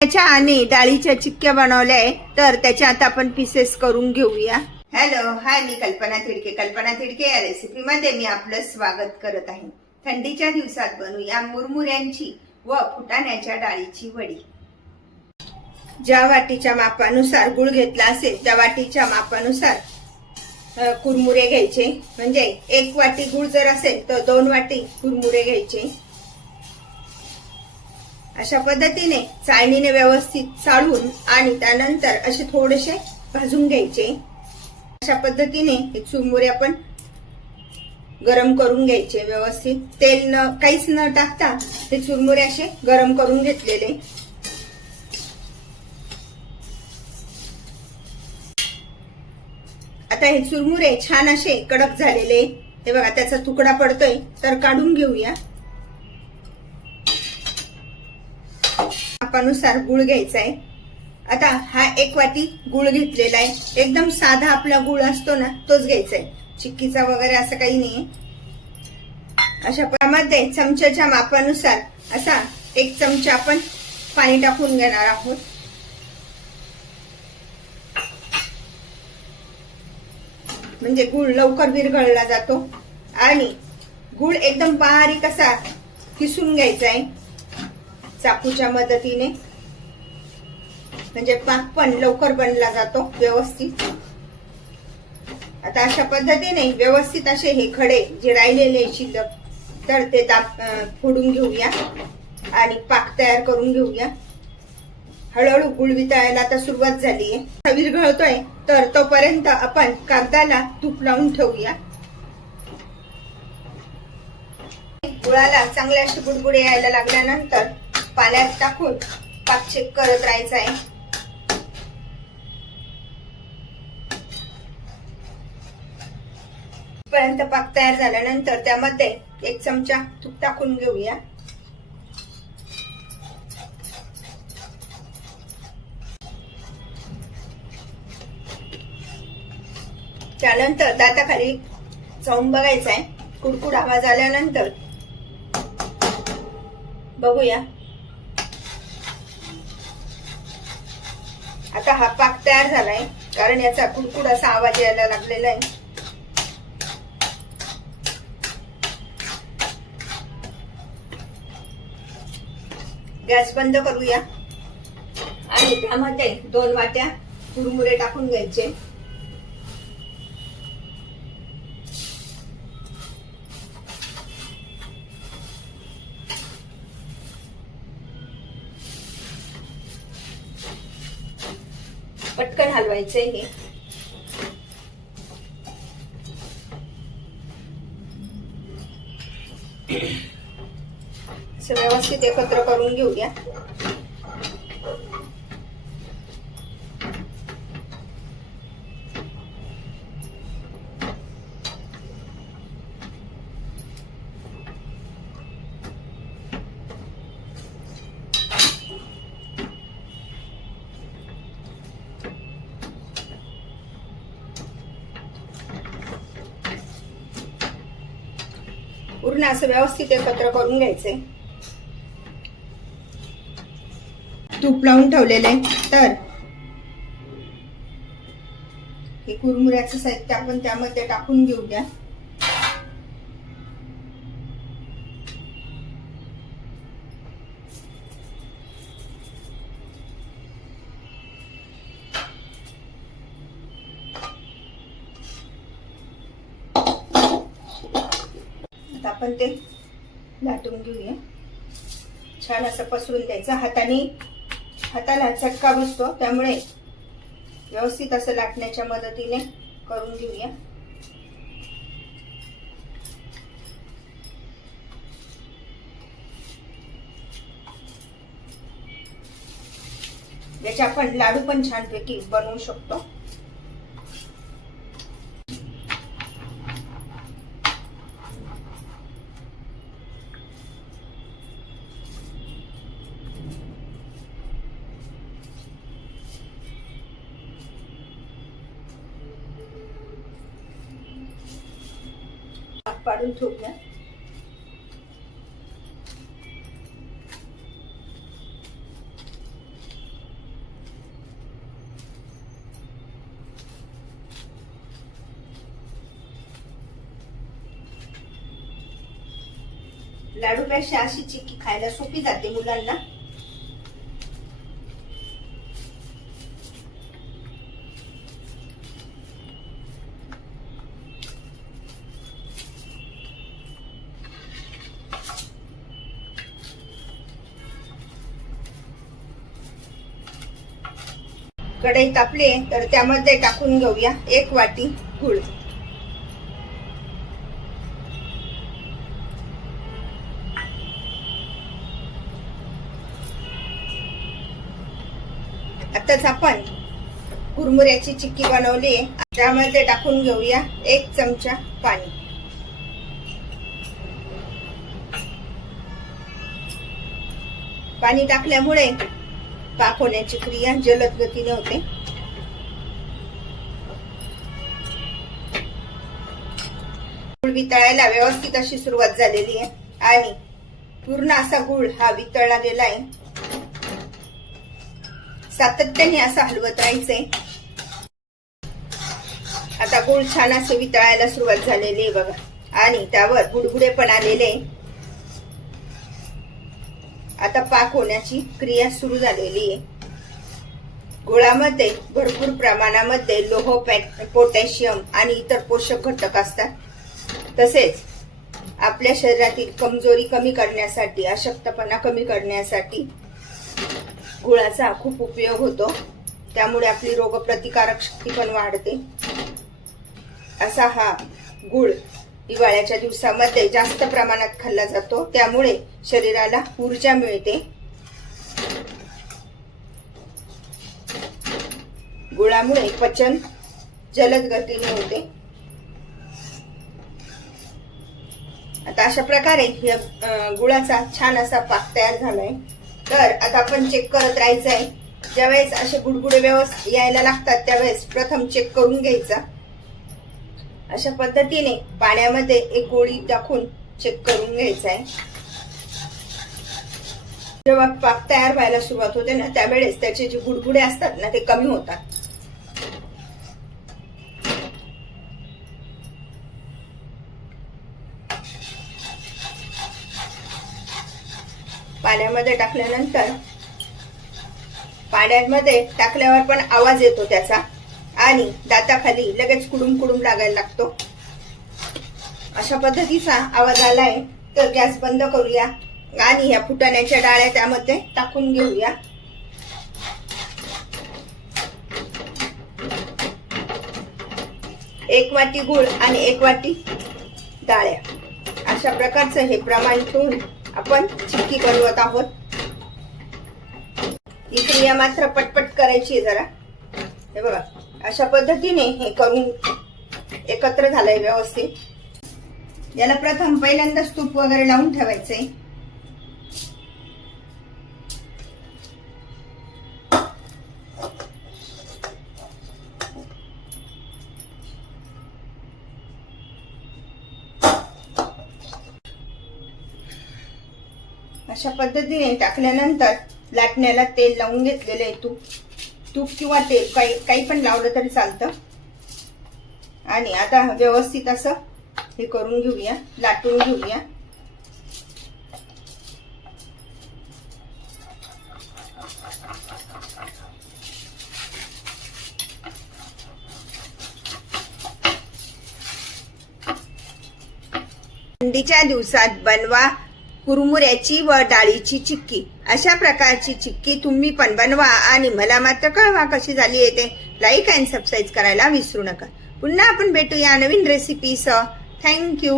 त्याच्या आणि डाळीच्या चिक्क्या बनवल्या तर त्याच्या आता आपण पीसेस करून घेऊया. हॅलो हाय, मी कल्पना तिडके. कल्पना तिडके या रेसिपी मध्ये मी आपलं स्वागत करत आहे. थंडीच्या दिवसात बनवूया मुरमुऱ्यांची व फुटाण्याच्या डाळीची वडी. ज्या वाटीच्या मापानुसार गुळ घेतला असेल त्या वाटीच्या मापानुसार कुरमुरे घ्यायचे. म्हणजे 1 वाटी गुळ जर असेल तर 2 वाटी कुरमुरे घ्यायचे. अशा पद्धतीने चाळणीने व्यवस्थित चाळून आणि त्यानंतर असे थोडेसे भाजून घ्यायचे. अशा पद्धतीने हे चुरमुरे आपण गरम करून घ्यायचे. व्यवस्थित तेल काहीच न टाकता हे चुरमुरे असे गरम करून घेतलेले. आता हे चुरमुरे छान असे कडक झालेले. हे बघा त्याचा तुकडा पडतोय तर काढून घेऊया. मापानुसार गुळ घ्यायचा आहे. आता हा 1 वाटी गुळ घेतलेला आहे. एकदम साधा आपला गुळ असतो ना तोच घ्यायचा आहे. चिक्कीचा वगैरे असं काही नाहीये. अशा प्रमाणे चमच्याच्या मापानुसार असा 1 चमचा आपण पाणी टाकून घेणार आहोत. म्हणजे गुळ लवकर विरघळला जातो आणि गुळ एकदम बारीक असा किसून घ्यायचा आहे चाकूच्या मदतीने. म्हणजे पाक पण लवकर बनला जातो व्यवस्थित. आता अशा पद्धतीने व्यवस्थित असे हे खडे जे राहिलेले शिल्लक तर ते फोडून घेऊया आणि पाक तयार करून घेऊया. हळूहळू गुळ वितळायला आता सुरुवात झालीये. विरघळतोय तर तोपर्यंत आपण कागदाला तूप लावून ठेवूया. गुळाला चांगले असे बुडबुडे यायला लागल्यानंतर पाण्यात टाकून पाक चेक करत राहायचा आहे. पर्यंत पाक तयार झाल्यानंतर त्यामध्ये 1 चमचा तूप टाकून घेऊया. त्यानंतर दाताखाली जाऊन बघायचा आहे. कुडकुड आवाज आल्यानंतर बघूया. आता हा पाक तयार झालाय कारण याचा कुडकुड असा आवाज यायला लागलेला आहे. गॅस बंद करूया आणि त्यामध्ये 2 वाट्या कुरमुरे टाकून घ्यायचे. पटकन हलवायचे हे. असं व्यवस्थित एकत्र करून घेऊया. पूर्ण असं व्यवस्थित एकत्र करून घ्यायचे. तूप लावून ठेवलेले तर हे कुरमुऱ्याचं साहित्य आपण त्यामध्ये टाकून घेऊया. आता आपण ते लाटून घेऊया. छान असं पसरून द्यायचं. हाताला चटका बसतो त्यामुळे व्यवस्थित असं लाटण्याच्या मदतीने करून घेऊया. याचे आपण लाडू पण छानपैकी बनवू शकतो. पाडून ठेवूया. लाडूपेक्षा अशी चिक्की खायला सोपी जाते मुलांना. कढई तापली तर त्यामध्ये टाकून घेऊया 1 वाटी गूळ. आताच आपण कुरमुऱ्याची चिक्की बनवली आहे, त्यामध्ये टाकून घेऊया 1 चमचा पाणी. पाणी टाकल्यामुळे पाक होण्याची क्रिया जलद गतीने होते. गूळ वितळायला व्यवस्थित अशी सुरुवात झालेली आहे आणि पूर्ण असा गूळ हा वितळला गेलाय. सातत्याने असं हलवत राहायचंय. आता गूळ छान असे वितळायला सुरुवात झालेली आहे बघा आणि त्यावर बुडबुडे पण आलेले. आता पाक होण्याची क्रिया सुरू झालेली आहे. गुळामध्ये भरपूर प्रमाणामध्ये लोह, पोटॅशियम आणि इतर पोषक घटक असतात. तसेच आपल्या शरीरातील कमजोरी कमी करण्यासाठी, अशक्तपणा कमी करण्यासाठी गुळाचा खूप उपयोग होतो. त्यामुळे आपली रोगप्रतिकारक शक्ती पण वाढते. असा हा गुळ हिवाळ्याच्या दिवसामध्ये जास्त प्रमाणात खाल्ला जातो. त्यामुळे शरीराला ऊर्जा मिळते. गुळामुळे पचन जलद गतीने होते. आता अशा प्रकारे गुळाचा छान असा पाक तयार झालाय. तर आता आपण चेक करत राहायचंय. ज्यावेळेस असे बुडबुडे व्यवस्थित यायला लागतात त्यावेळेस प्रथम चेक करून घ्यायचा. अशा पद्धतीने पाण्यामध्ये 1 गोळी टाकून चेक करून घ्यायचा आहे. जेव्हा पाक तयार व्हायला सुरुवात होते ना त्यावेळेस त्याचे जे बुडबुडे असतात ना ते कमी होतात. पाण्यामध्ये टाकल्यावर पण आवाज येतो त्याचा आणि दाताखाली लगेच कुडुम लागायला लागतो. अशा पद्धतीचा आवाज आलाय तर गॅस बंद करूया आणि या फुटाण्याच्या डाळ्या त्यामध्ये टाकून घेऊया. एक वाटी गूळ आणि 1 वाटी डाळ्या अशा प्रकारचं हे प्रमाण ठेवून आपण चिक्की बनवत आहोत. ही क्रिया मात्र पटपट करायची जरा. हे बघा अशा पद्धतीने हे करून एकत्र झालंय व्यवस्थित. याला प्रथम पहिल्यांदाच तूप वगैरे लावून ठेवायचंय. अशा पद्धतीने टाकल्यानंतर लाटण्याला तेल लावून घेतलेलं आहे. तूप किंवा तेल काही पण लावलं तरी चालतं. आणि आता व्यवस्थित असं हे करून घेऊया, लाटून घेऊया. थंडीच्या दिवसात बनवा कुरमुऱ्याची व डाळीची चिक्की. अशा प्रकारची चिक्की तुम्ही पण बनवा आणि मला मात्र कळवा कशी झाली आहे ते. लाईक अँड सबस्क्राईब करायला विसरू नका. पुन्हा आपण भेटूया नवीन रेसिपीसह. थँक्यू.